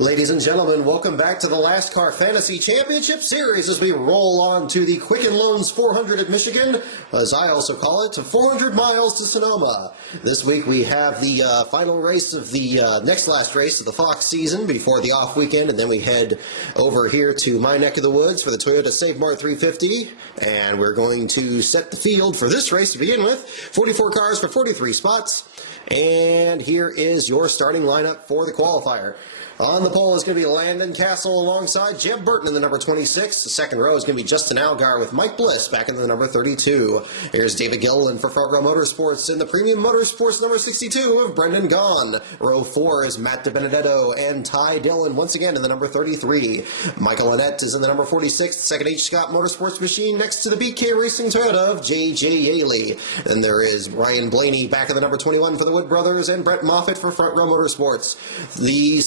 Ladies and gentlemen, welcome back to the LASTCAR Fantasy Championship Series as we roll on to the Quicken Loans 400 at Michigan, as I also call it, to 400 miles to Sonoma. This week we have the final race of the last race of the Fox season before the off weekend, and then we head over here to my neck of the woods for the Toyota Save Mart 350, and we're going to set the field for this race to begin with. 44 cars for 43 spots, and here is your starting lineup for the qualifier. On the pole is going to be Landon Castle alongside Jeb Burton in the number 26. The second row is going to be Justin Allgaier with Mike Bliss back in the number 32. Here's David Gilliland for Front Row Motorsports in the Premium Motorsports number 62 of Brendan Gaughan. Row 4 is Matt DiBenedetto and Ty Dillon once again in the number 33. Michael Annett is in the number 46. Second H. Scott Motorsports machine next to the BK Racing Toyota of J.J. Yaley. Then there is Ryan Blaney back in the number 21 for the Wood Brothers and Brett Moffitt for Front Row Motorsports. The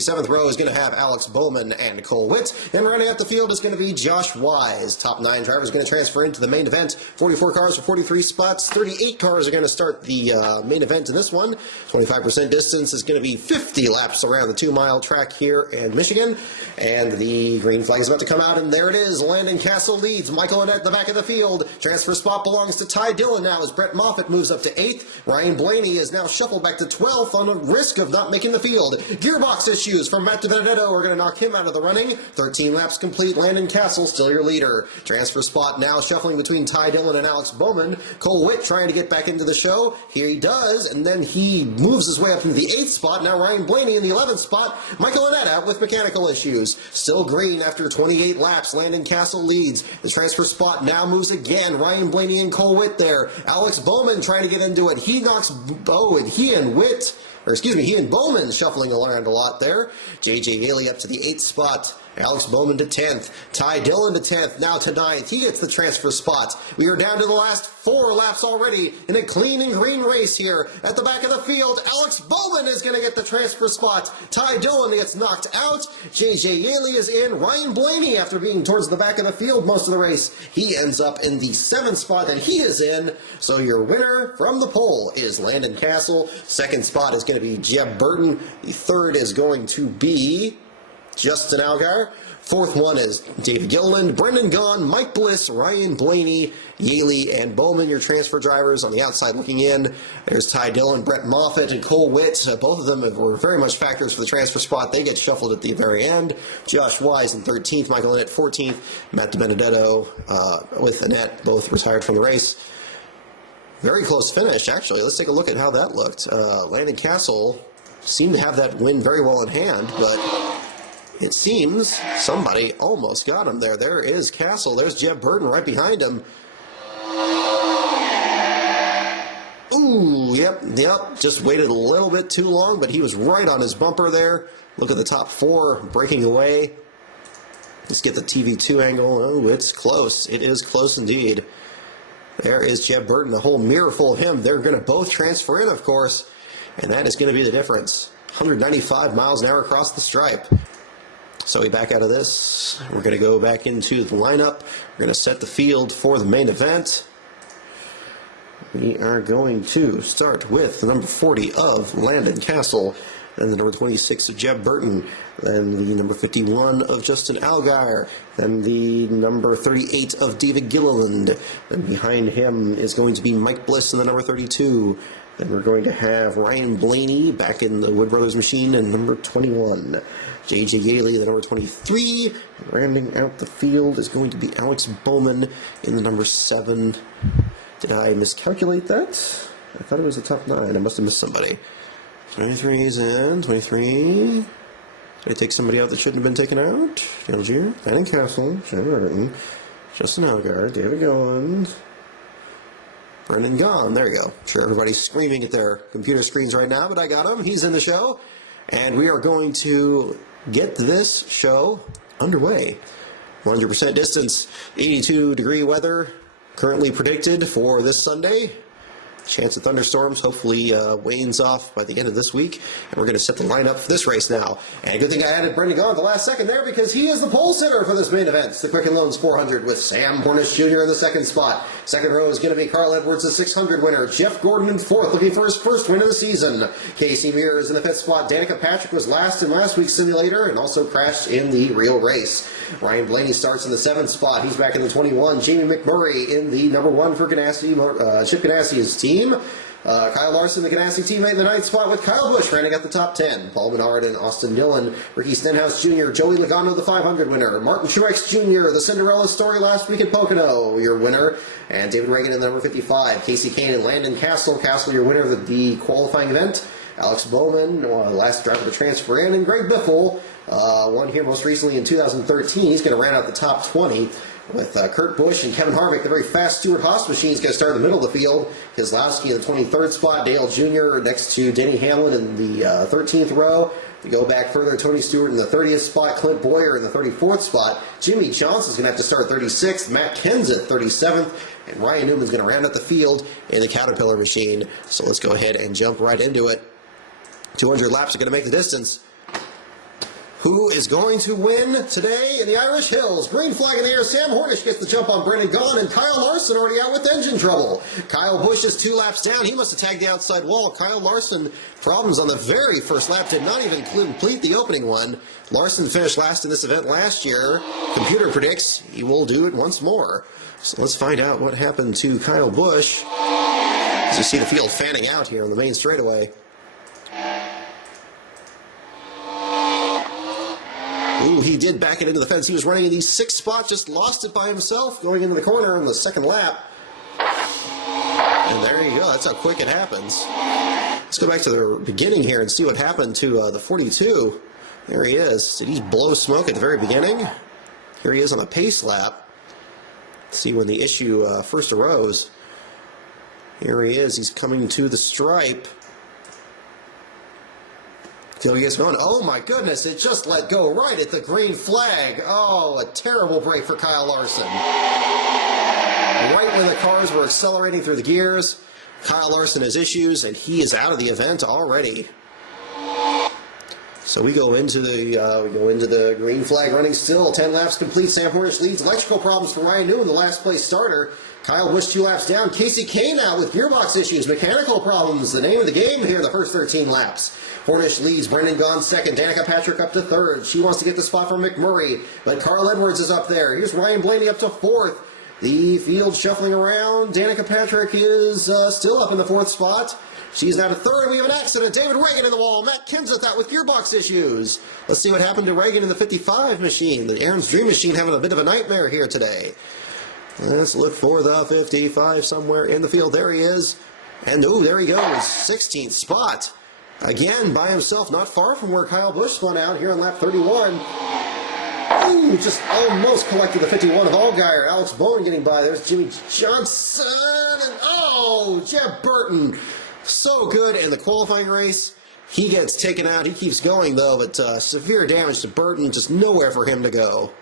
seventh row is going to have Alex Bowman and Cole Witt, and rounding out the field is going to be Josh Wise. Top 9 drivers going to transfer into the main event. 44 cars for 43 spots. 38 cars are going to start the main event in this one. 25% distance is going to be 50 laps around the 2-mile track here in Michigan, and the green flag is about to come out, and there it is. Landon Castle leads. Michael Annett at the back of the field. Transfer spot belongs to Ty Dillon now as Brett Moffitt moves up to 8th. Ryan Blaney is now shuffled back to 12th on a risk of not making the field. Gearbox issues from Matt DiBenedetto are going to knock him out of the running. 13 laps complete. Landon Castle still your leader. Transfer spot now shuffling between Ty Dillon and Alex Bowman. Cole Witt trying to get back into the show. Here he does, and then he moves his way up into the 8th spot. Now Ryan Blaney in the 11th spot. Michael Annett out with mechanical issues. Still green after 28 laps. Landon Castle leads. The transfer spot now moves again. Ryan Blaney and Cole Witt there. Alex Bowman trying to get into it. He knocks he and Bowman shuffling around a lot there. J.J. Yaley up to the 8th spot. Alex Bowman to 10th. Ty Dillon to 10th. Now to 9th. He gets the transfer spot. We are down to the last 4 laps already in a clean and green race here. At the back of the field, Alex Bowman is going to get the transfer spot. Ty Dillon gets knocked out. J.J. Yaley is in. Ryan Blaney, after being towards the back of the field most of the race, he ends up in the 7th spot that he is in. So your winner from the pole is Landon Castle. Second spot is going to be Jeb Burton. The third is going to be Justin Allgaier. Fourth one is David Gilliland, Brendan Gaughan, Mike Bliss, Ryan Blaney, Yaley, and Bowman, your transfer drivers on the outside looking in. There's Ty Dillon, Brett Moffitt, and Cole Witt. Both of them were very much factors for the transfer spot. They get shuffled at the very end. Josh Wise in 13th, Michael Annett 14th, Matt DiBenedetto with Annett both retired from the race. Very close finish, actually. Let's take a look at how that looked. Landon Castle seemed to have that win very well in hand, but it seems somebody almost got him there. There is Castle. There's Jeb Burton right behind him. Ooh, yep. Just waited a little bit too long, but he was right on his bumper there. Look at the top 4 breaking away. Let's get the TV2 angle. Oh, it's close. It is close indeed. There is Jeb Burton, a whole mirror full of him. They're going to both transfer in, of course, and that is going to be the difference. 195 miles an hour across the stripe. So we back out of this. We're going to go back into the lineup. We're going to set the field for the main event. We are going to start with the number 40 of Landon Castle, then the number 26 of Jeb Burton, then the number 51 of Justin Allgaier, then the number 38 of David Gilliland. Then behind him is going to be Mike Bliss in the number 32. Then we're going to have Ryan Blaney back in the Wood Brothers machine in number 21. J.J. Yaley, the number 23. Rounding out the field is going to be Alex Bowman in the number 7. Did I miscalculate that? I thought it was the top 9. I must have missed somebody. 23 is in. 23. Did I take somebody out that shouldn't have been taken out? Algier, Landon Castle, Sean Martin, Justin Allgaier, David Gilliland, Brendan Gaughan. There you go. I'm sure everybody's screaming at their computer screens right now, but I got him. He's in the show. And we are going to get this show underway. 100% distance, 82-degree weather currently predicted for this Sunday. Chance of thunderstorms hopefully wanes off by the end of this week. And we're going to set the lineup for this race now. And good thing I added Brendan Gaughan at the last second there because he is the pole sitter for this main event. It's the Quicken Loans 400 with Sam Bornish Jr. in the second spot. Second row is going to be Carl Edwards, the 600 winner. Jeff Gordon in fourth, looking for his first win of the season. Casey Mears in the fifth spot. Danica Patrick was last in last week's simulator and also crashed in the real race. Ryan Blaney starts in the seventh spot. He's back in the 21. Jamie McMurray in the number one for Chip Ganassi's team. Kyle Larson, the Ganassi teammate, in the ninth spot with Kyle Busch, rounding out the top 10. Paul Menard and Austin Dillon. Ricky Stenhouse Jr., Joey Logano, the 500 winner. Martin Truex Jr., the Cinderella story last week at Pocono, your winner. And David Reagan in the number 55. Casey Kane and Landon Castle. Castle, your winner of the qualifying event. Alex Bowman, last driver to transfer in. And Greg Biffle, won here most recently in 2013. He's going to round out the top 20. With Kurt Busch and Kevin Harvick, the very fast Stewart-Haas machine, is going to start in the middle of the field. Keselowski in the 23rd spot. Dale Jr. next to Denny Hamlin in the 13th row. To go back further, Tony Stewart in the 30th spot. Clint Boyer in the 34th spot. Jimmy Johnson's going to have to start 36th. Matt Kenseth 37th. And Ryan Newman's going to round out the field in the Caterpillar machine. So let's go ahead and jump right into it. 200 laps are going to make the distance. Who is going to win today in the Irish Hills? Green flag in the air. Sam Hornish gets the jump on Brendan Gaughan, and Kyle Larson already out with engine trouble. Kyle Busch is 2 laps down. He must have tagged the outside wall. Kyle Larson, problems on the very first lap, did not even complete the opening one. Larson finished last in this event last year. Computer predicts he will do it once more. So let's find out what happened to Kyle Busch. As you see the field fanning out here on the main straightaway. Ooh, he did back it into the fence. He was running in the 6th spot, just lost it by himself, going into the corner in the second lap. And there you go. That's how quick it happens. Let's go back to the beginning here and see what happened to the 42. There he is. Did he blow smoke at the very beginning? Here he is on the pace lap. Let's see when the issue first arose. Here he is. He's coming to the stripe. Till he gets going. Oh my goodness, it just let go right at the green flag. Oh, a terrible break for Kyle Larson. Right when the cars were accelerating through the gears, Kyle Larson has issues, and he is out of the event already. So we go into the green flag running still. 10 laps complete. Sam Hornish leads. Electrical problems for Ryan Newman, the last place starter. Kyle Busch 2 laps down. Casey Kane out with gearbox issues. Mechanical problems. The name of the game here the first 13 laps. Hornish leads. Brendan Gaughan second. Danica Patrick up to third. She wants to get the spot from McMurray, but Carl Edwards is up there. Here's Ryan Blaney up to fourth. The field shuffling around. Danica Patrick is still up in the 4th spot. She's now to third. We have an accident. David Reagan in the wall. Matt Kenseth out with gearbox issues. Let's see what happened to Reagan in the 55 machine. The Aaron's Dream machine having a bit of a nightmare here today. Let's look for the 55 somewhere in the field. There he is. And, ooh, there he goes. 16th spot. Again, by himself, not far from where Kyle Busch spun out here on lap 31. Ooh, just almost collected the 51 of Allgaier. Alex Bowman getting by. There's Jimmy Johnson. And, oh, Jeb Burton. So good in the qualifying race. He gets taken out. He keeps going, though, but severe damage to Burton. Just nowhere for him to go.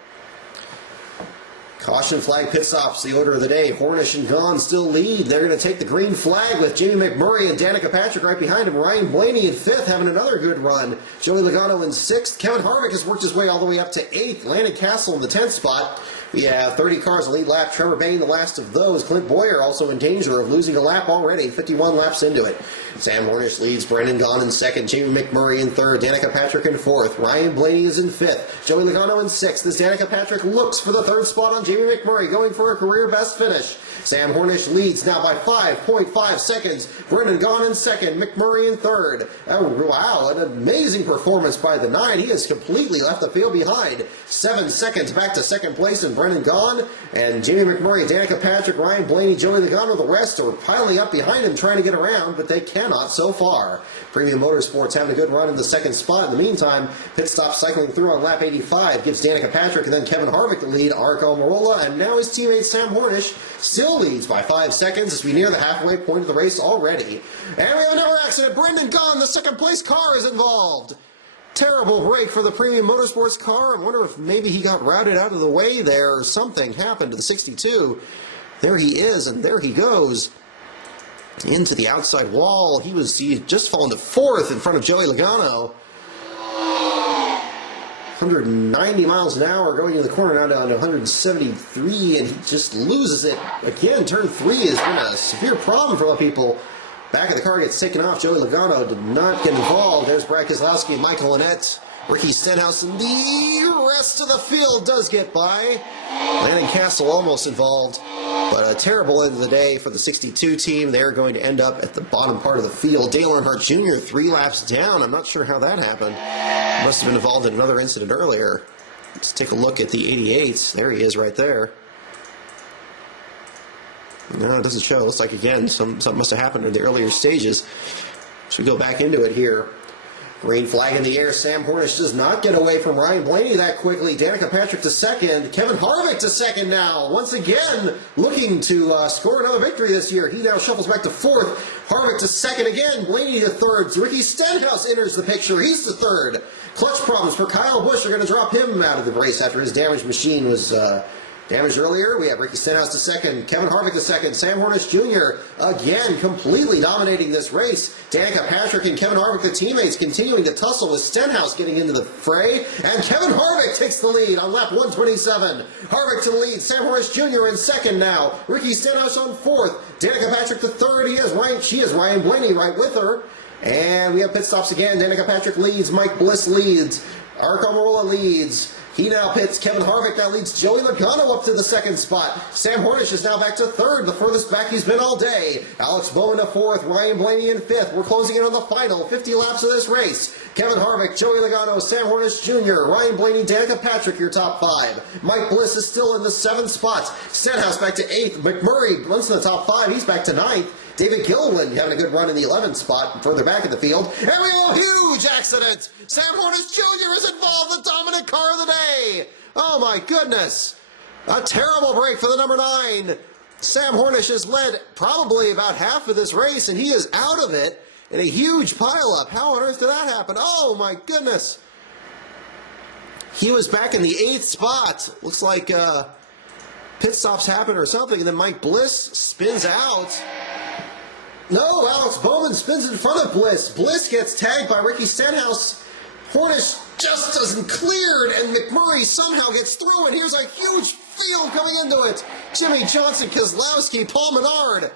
Caution flag pit stops, the order of the day. Hornish and Gaughan still lead. They're going to take the green flag with Jamie McMurray and Danica Patrick right behind him. Ryan Blaney in 5th, having another good run. Joey Logano in 6th. Kevin Harvick has worked his way all the way up to 8th. Landon Castle in the 10th spot. We have 30 cars in the lead lap. Trevor Bayne, the last of those. Clint Boyer also in danger of losing a lap already. 51 laps into it. Sam Hornish leads. Brendan Gaughan in 2nd. Jamie McMurray in 3rd. Danica Patrick in 4th. Ryan Blaney is in 5th. Joey Logano in 6th. As Danica Patrick looks for the 3rd spot on Jamie McMurray, going for a career best finish. Sam Hornish leads now by 5.5 seconds. Brendan Gaughan in 2nd. McMurray in 3rd. Oh, wow, an amazing performance by the 9. He has completely left the field behind. 7 seconds back to 2nd place in Brendan Gaughan. And Jamie McMurray, Danica Patrick, Ryan Blaney, Joey Logano, the rest are piling up behind him trying to get around, but they cannot so far. Premium Motorsports having a good run in the 2nd spot. In the meantime, pit stop cycling through on lap 85 gives Danica Patrick and then Kevin Harvick the lead. Arco Marola, and now his teammate Sam Hornish still leads by 5 seconds as we near the halfway point of the race already. And we have another accident. Brendan Gaughan, the 2nd place car, is involved. Terrible break for the Premium Motorsports car. I wonder if maybe he got routed out of the way there or something happened to the 62. There he is, and there he goes into the outside wall. He just fallen to 4th in front of Joey Logano. 190 miles an hour, going into the corner now down to 173, and he just loses it. Again, turn 3 has been a severe problem for a lot of people. Back of the car gets taken off. Joey Logano did not get involved. There's Brad Keselowski, Michael Annett, Ricky Stenhouse, and the rest of the field does get by. Landon Castle almost involved, but a terrible end of the day for the 62 team. They're going to end up at the bottom part of the field. Dale Earnhardt Jr. 3 laps down. I'm not sure how that happened. Must have been involved in another incident earlier. Let's take a look at the 88s. There he is right there. No, it doesn't show. Looks like, again, something must have happened in the earlier stages. Should we go back into it here? Green flag in the air. Sam Hornish does not get away from Ryan Blaney that quickly. Danica Patrick to second. Kevin Harvick to second now. Once again, looking to score another victory this year. He now shuffles back to fourth. Harvick to second again. Blaney to third. Ricky Stenhouse enters the picture. He's to third. Clutch problems for Kyle Busch are going to drop him out of the race after his damaged machine was damaged earlier. We have Ricky Stenhouse to second, Kevin Harvick to second, Sam Hornish Jr. again completely dominating this race. Danica Patrick and Kevin Harvick, the teammates, continuing to tussle with Stenhouse getting into the fray. And Kevin Harvick takes the lead on lap 127. Harvick to the lead, Sam Hornish Jr. in second now. Ricky Stenhouse on fourth. Danica Patrick to third. She is Ryan Blaney right with her. And we have pit stops again. Danica Patrick leads, Mike Bliss leads, Aric Almirola leads. He now pits. Kevin Harvick now leads Joey Logano up to the second spot. Sam Hornish is now back to third, the furthest back he's been all day. Alex Bowman to fourth, Ryan Blaney in fifth. We're closing in on the final 50 laps of this race. Kevin Harvick, Joey Logano, Sam Hornish Jr., Ryan Blaney, Danica Patrick, your top 5. Mike Bliss is still in the 7th spot. Stenhouse back to 8th. McMurray, once in the top 5, he's back to 9th. David Gilliland having a good run in the 11th spot, further back in the field. And we have a huge accident! Sam Hornish Jr. is involved, the dominant car of the day! Oh my goodness! A terrible break for the number 9. Sam Hornish has led probably about half of this race, and he is out of it in a huge pileup. How on earth did that happen? Oh my goodness! He was back in the 8th spot. Looks like pit stops happened or something, and then Mike Bliss spins out. No, Alex Bowman spins in front of Bliss. Bliss gets tagged by Ricky Stenhouse. Hornish just doesn't clear it, and McMurray somehow gets through, and here's a huge field coming into it. Jimmy Johnson, Keselowski, Paul Menard,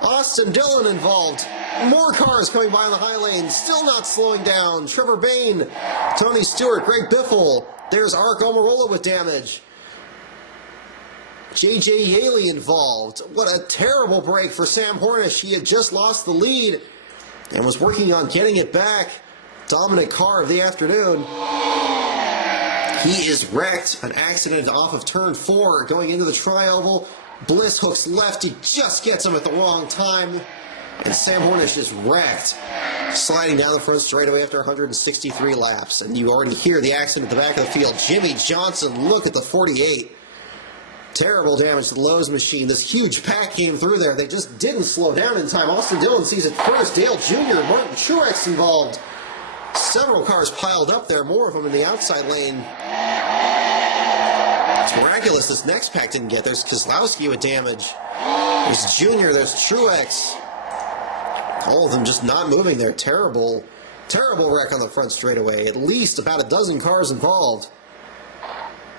Austin Dillon involved. More cars coming by in the high lane, still not slowing down. Trevor Bayne, Tony Stewart, Greg Biffle. There's Aric Almirola with damage. J.J. Yaley involved. What a terrible break for Sam Hornish. He had just lost the lead and was working on getting it back. Dominant car of the afternoon. He is wrecked. An accident off of turn 4 going into the tri-oval. Bliss hooks left. He just gets him at the wrong time. And Sam Hornish is wrecked, sliding down the front straightaway after 163 laps. And you already hear the accident at the back of the field. Jimmy Johnson, look at the 48. Terrible damage to the Lowe's machine. This huge pack came through there. They just didn't slow down in time. Austin Dillon sees it first. Dale Jr., Martin Truex involved. Several cars piled up there, more of them in the outside lane. It's miraculous this next pack didn't get. There's Keselowski with damage. There's Jr., there's Truex. All of them just not moving there. Terrible, terrible wreck on the front straightaway. At least about a dozen cars involved.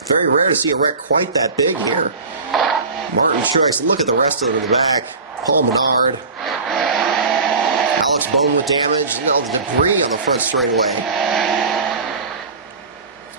Very rare to see a wreck quite that big here. Martin Truex, look at the rest of them in the back. Paul Menard. Alex Bowman with damage. And all the debris on the front straightaway.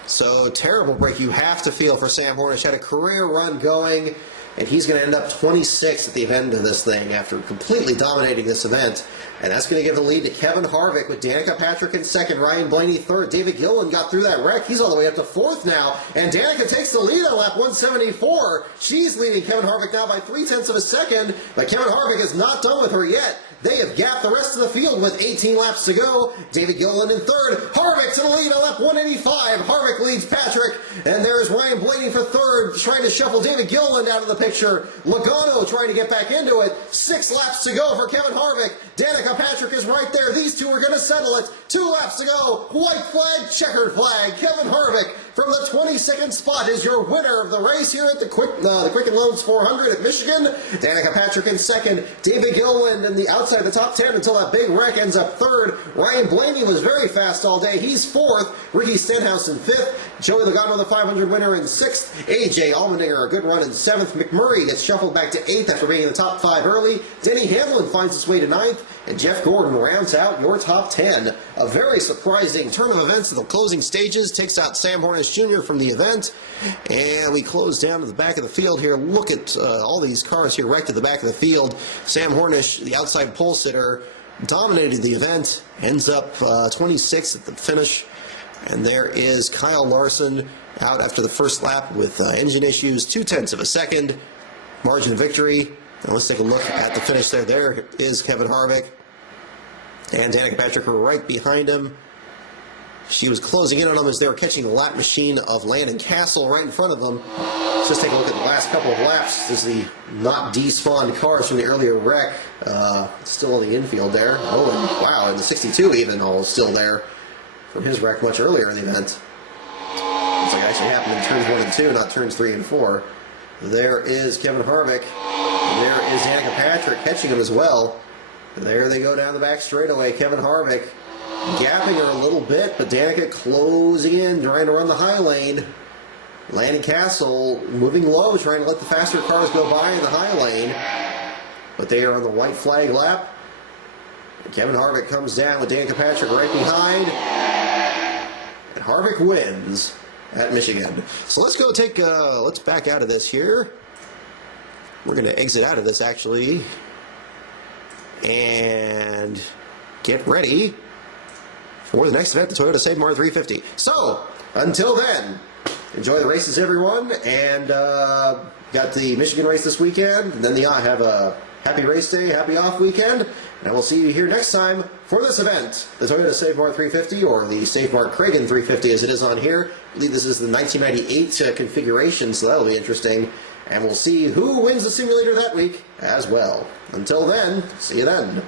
So, terrible break you have to feel for Sam Hornish. Had a career run going, and he's going to end up 26th at the end of this thing after completely dominating this event. And that's going to give the lead to Kevin Harvick with Danica Patrick in second, Ryan Blaney third. David Gilliland got through that wreck. He's all the way up to fourth now. And Danica takes the lead on lap 174. She's leading Kevin Harvick now by 0.3 of a second. But Kevin Harvick is not done with her yet. They have gapped the rest of the field with 18 laps to go. David Gilliland in third. Harvick to the lead on lap 185. Harvick leads Patrick. And there's Ryan Blaney for third, trying to shuffle David Gilliland out of the picture. Logano trying to get back into it. 6 laps to go for Kevin Harvick. Danica Danica Patrick is right there. These two are going to settle it. 2 laps to go. White flag, checkered flag. Kevin Harvick from the 22nd spot is your winner of the race here at the Quicken Loans 400 at Michigan. Danica Patrick in second. David Gilliland in the outside of the top 10 until that big wreck ends up third. Ryan Blaney was very fast all day. He's fourth. Ricky Stenhouse in fifth. Joey Logano, the 500 winner, in sixth. AJ Allmendinger, a good run in seventh. McMurray gets shuffled back to eighth after being in the top 5 early. Denny Hamlin finds his way to ninth. And Jeff Gordon rounds out your top 10. A very surprising turn of events at the closing stages. Takes out Sam Hornish Jr. from the event. And we close down to the back of the field here. Look at all these cars here wrecked at the back of the field. Sam Hornish, the outside pole sitter, dominated the event. Ends up 26th at the finish. And there is Kyle Larson out after the first lap with engine issues. 0.2 of a second. Margin of victory. Now let's take a look at the finish there. There is Kevin Harvick. And Danica Patrick are right behind him. She was closing in on him as they were catching the lap machine of Landon Castle right in front of them. Let's just take a look at the last couple of laps. There's the not despawned cars from the earlier wreck. Still in the infield there. Oh, and wow, and the 62 even all still there from his wreck much earlier in the event. Looks like it actually happened in turns 1 and 2, not turns 3 and 4. There is Kevin Harvick. And there is Danica Patrick catching him as well. And there they go down the back straightaway. Kevin Harvick gapping her a little bit, but Danica closing in, trying to run the high lane. Landon Castle moving low, trying to let the faster cars go by in the high lane. But they are on the white flag lap. And Kevin Harvick comes down with Danica Patrick right behind. And Harvick wins at Michigan. So let's go let's back out of this here. We're going to exit out of this actually and get ready for the next event, the Toyota Save Mart 350. So, until then, enjoy the races, everyone, and got the Michigan race this weekend, and then have a happy race day, happy off weekend, and I will see you here next time for this event, the Toyota Save Mart 350, or the Save Mart Kragen 350 as it is on here. I believe this is the 1998 configuration, so that'll be interesting. And we'll see who wins the simulator that week as well. Until then, see you then.